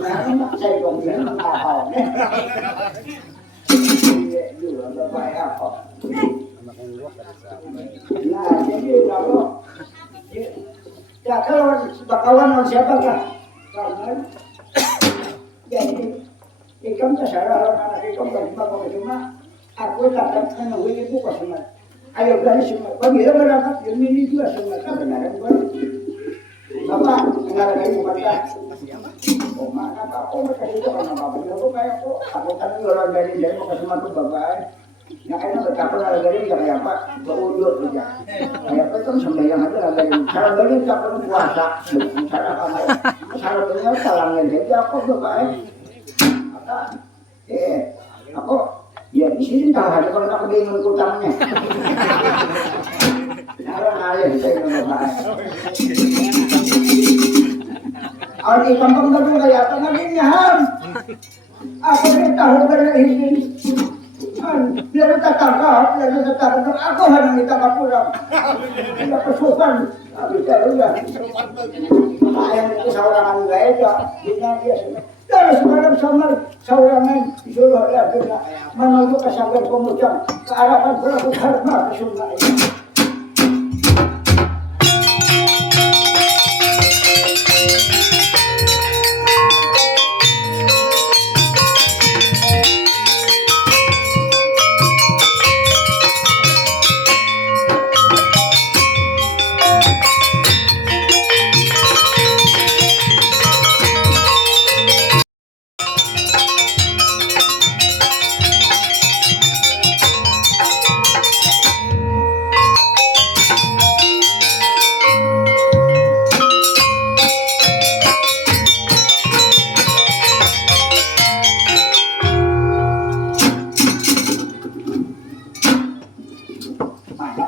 Nah, saya komplain apa? Juga bapak apa? Nah, jadi kalau ya kalau bakawan siapa kan? Karena jadi ikam terserah orang ikam berapa cuma aku tak menunggu ibu kok semua. Ayo dari semua. Bagi dia berangkat ini juga semua kan benar kan? Bapak enggak ada ibu kata. Oh mana Pak? Oh mereka itu karena bapak itu kayak kok aku kan orang dari mau ke semua tuh bapak. Ya kayaknya betapa dari kayak apa? Beundur aja. Kayak apa kan sembahyang aja dari cara dari kapan puasa. Cara apa? Cara punya salangnya jadi aku bapak. Maka aku ya di sini tahu ada kalau aku bingung utangnya. Orang lain saya bapak. Orang di kampung itu kayak apa namanya ham? Aku tahu dari ini. Biar kita tangkap, aku hanya minta pulang. Tidak kesukaan, bisa juga. Ayam itu saurangan gaya aja, dia. Dan sekarang saurangan disuruh ya kita menuju ke sampai pemujan ke arahkan pelaku karma ke sungai.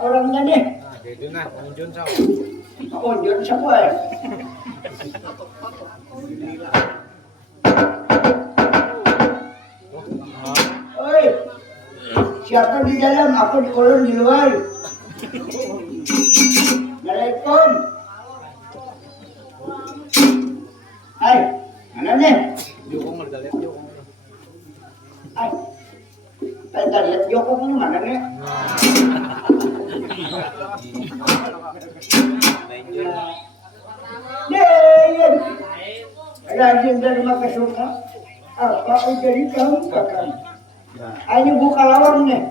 Orangnya nih. Itu nah, unjun sama. Unjun siapa ya? Oi, siapa di dalam? Aku di kolon di luar. Assalamualaikum. Hai, mana nih? Jokong udah lihat Jokong. Hai, kita lihat Jokong ini mana nih? Nih, rajin dari Makasuma. Apa jadi kamu kakak? Ini buka lawang nih.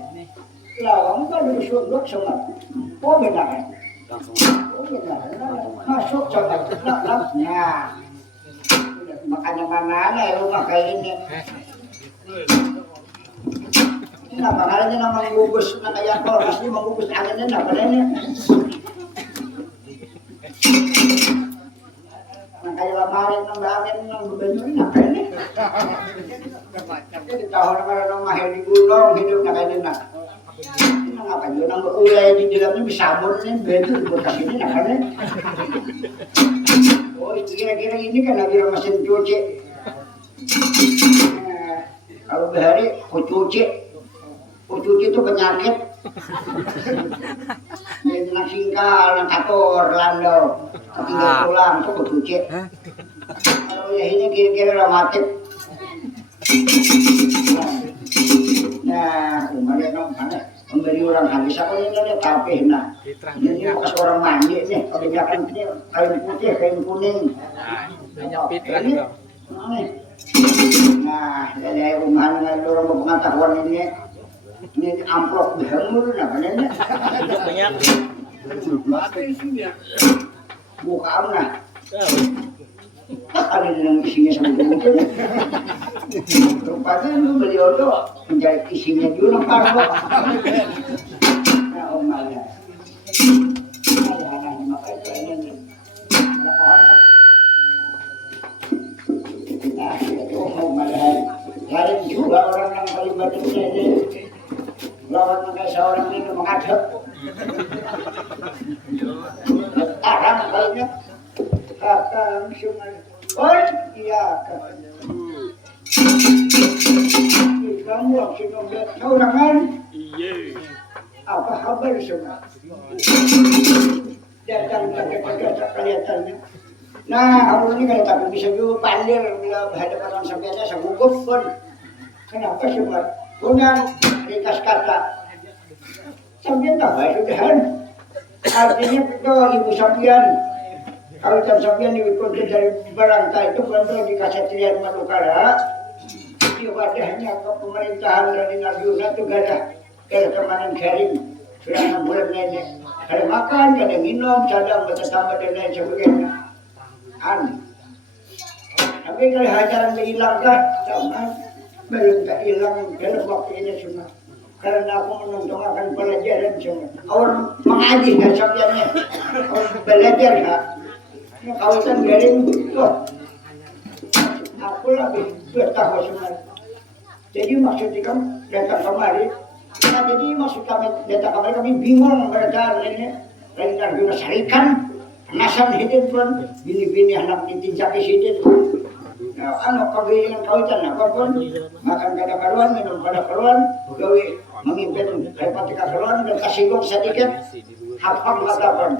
Lawang kan disunduk semua. Oh benar. Oh benar. Masuk coba. Nah, makanya mana rumah kayak ini. Nah, makanya nama mengugus, nah kayak kau asli mengugus anginnya, nah padanya. Nah kayak lamarin nang angin nang bebanyu nah kayaknya. Jadi tahun kalau mahal di gunung hidupnya kayak nah. Nah apa juga nang ulai di dalamnya bisa sabunnya betul bekas ini nah kayaknya. Oh kira-kira ini kan lagi mesin cuci. Kalau behari aku cuci. Cuci itu penyakit. Yang singkal, yang kator, landau, tinggal pulang, itu cuci. Kalau ya ini kira-kira rematik. Nah, kemarin mana memberi orang habis aku ini ada tapi nah. Ini bekas orang mandi nih, kebanyakan ini kain putih, kain kuning. Banyak fitrah ini. dong. Nah, dari rumah dengan orang berpengetahuan ini. Ini amplop berhamur namanya. Banyak. Buka nah. Ada yang isinya sama mungkin. Rupanya beliau tuh menjadi isinya juga parbo. Nah, omalnya. Ada anaknya makai ini. Nah, itu omalnya. Lain juga orang yang paling badannya ini. Lawan dengan seorang ini menghadap. Arang kayaknya. Akan sungai. Oh iya kan. Kamu langsung melihat saurangan. Iya. Apa kabar sungai? Datang kakek-kakek kelihatannya. Nah, aku ini kalau tak bisa juga pandir bila berhadapan orang sambiannya segugup pun. Kenapa sungai? Punya ringkas kata. Sambian tak baik sudahan. Artinya itu ibu sambian. Kalau jam sambian diikut dari barangka itu kontrol di Kasetrian Manukara di wadahnya ke pemerintahan dari Nabiuna itu gak ada kemanan garing sudah 6 bulan nenek ada makan, ada minum, cadang, bersama dan lain sebagainya tapi kalau hajaran dihilangkan sama belum tak hilang dalam waktu ini semua karena aku menonton pelajaran semua orang mengaji dan sambiannya orang belajar gak kawasan garing loh aku lebih bertahu semua jadi maksudnya kamu datang kemari nah jadi maksud kami datang kemari kami bingung mereka ini lain juga sarikan penasan hidup pun bini-bini anak ditinjak hidup nah anak kawinan kawitan apapun makan kada karuan minum kada karuan gawe memimpin repatika karuan dan kasihgung sedikit hafal matapan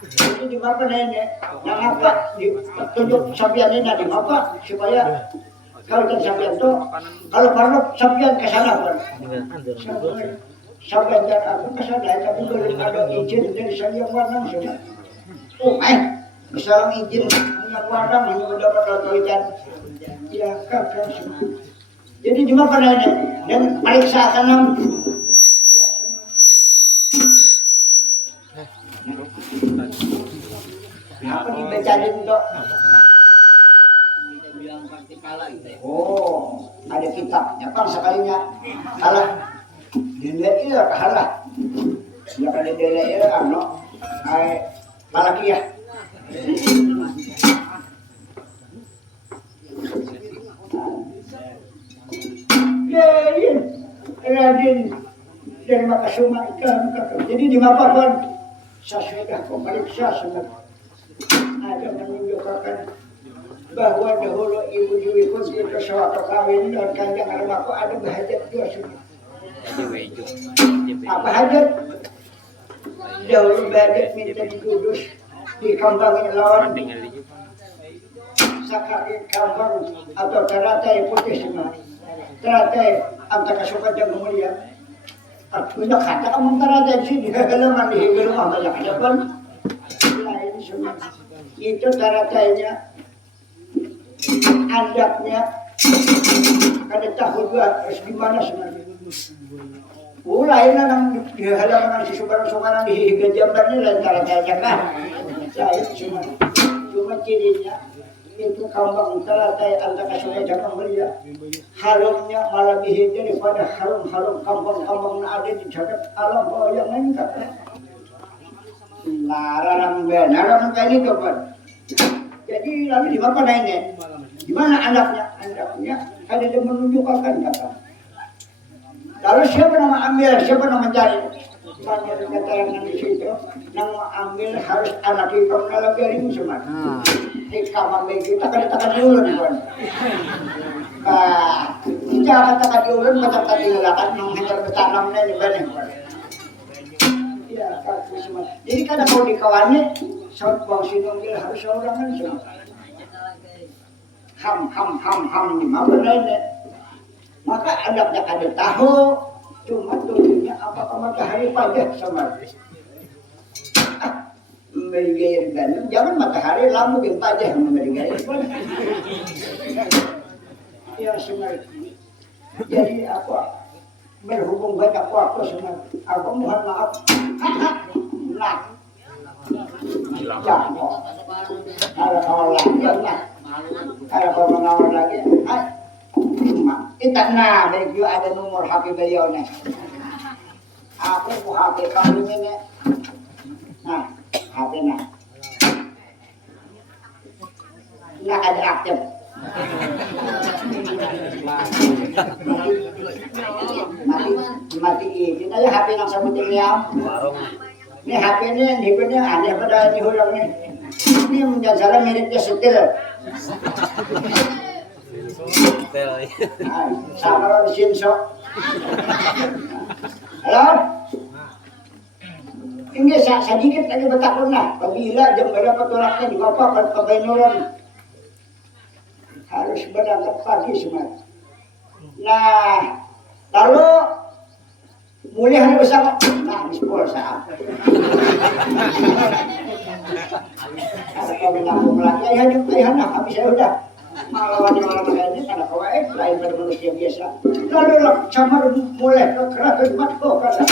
itu di mana nenek yang apa ditunjuk sambian ini di mana supaya kalau kan sambian itu kalau perlu sambian ke sana pun sambian jangan aku ke sana tapi belum ada izin dari saya warna sudah misalnya izin yang warna hanya mendapat otoritas ya kakak semua jadi di mana nenek dan periksa kanan apa dibacain dok? Oh, ada kitabnya kan sekalinya kalah. Dilihat itu kalah. Ya kalau dilihat itu ano, kalah kia. Raden dari Makasuma ikan. Jadi di Mapapon saya sudah memeriksa sebenarnya. Ada menunjukkan bahwa dahulu ibu Dewi pun itu suatu kawin dan kanjeng Armaku ada bahajat dua semua. Apa hajat? Dahulu bahajat minta dikudus di kambangin lawan. Sakaki kambang atau teratai putih semua. Teratai antara suka dan mulia. Punya kata kamu teratai sih di halaman di rumah banyak ada pun. Lain semua. Itu taratainya andaknya ada tahu juga harus gimana sebenarnya lainnya nang di halaman si Sukaran di Gajamban ini lain taratainya kan saya cuma cirinya itu kambang taratai antara sungai dan mulia harumnya malah lebih daripada harum kambang-kambang yang ada di jagat alam bawah yang lain kan larang benar kali itu kan jadi lalu di mana nenek di mana anaknya ada yang menunjukkan kata lalu siapa nama ambil siapa nama mencari banyak keterangan di situ nama ambil harus anak itu kalau garing semua kamar kita kan dulu nih kan kita katakan dulu macam tadi ngelakan menghajar betanamnya di banyak ya, jadi kada mau dikawannya saat bang sinonggil harus orang kan semua ham ni mau lain maka anaknya ada tahu cuma tujuannya apa matahari pajak sama meligair dan jangan matahari lamu yang pajak meligair pun ya semua jadi apa berhubung banyak waktu semua aku mohon maaf nah jangan kalau orang yang kita na, medyo ada nomor HP beliau nih. Aku ku HP kami ini. Nah, HP na. Nggak ada aktif. Mati ini aja HP yang sebutin ya. Ini HP ini hibanya aneh pada ini orang nih. Ini menjadi miliknya setil. Sama orang Shinso. Halo? Ini sedikit lagi betakun lah. Pagila jam berapa tolaknya di bapak pagainuran. Harus berangkat pagi semua. Nah, lalu mulai hari bersama. Nah, mispol saat. Kalau kau menampung lagi, ayah nak habis saya udah. Malawan orang ini karena kau lain pada manusia biasa. Lalu camar mulai kekeras mat kau kata.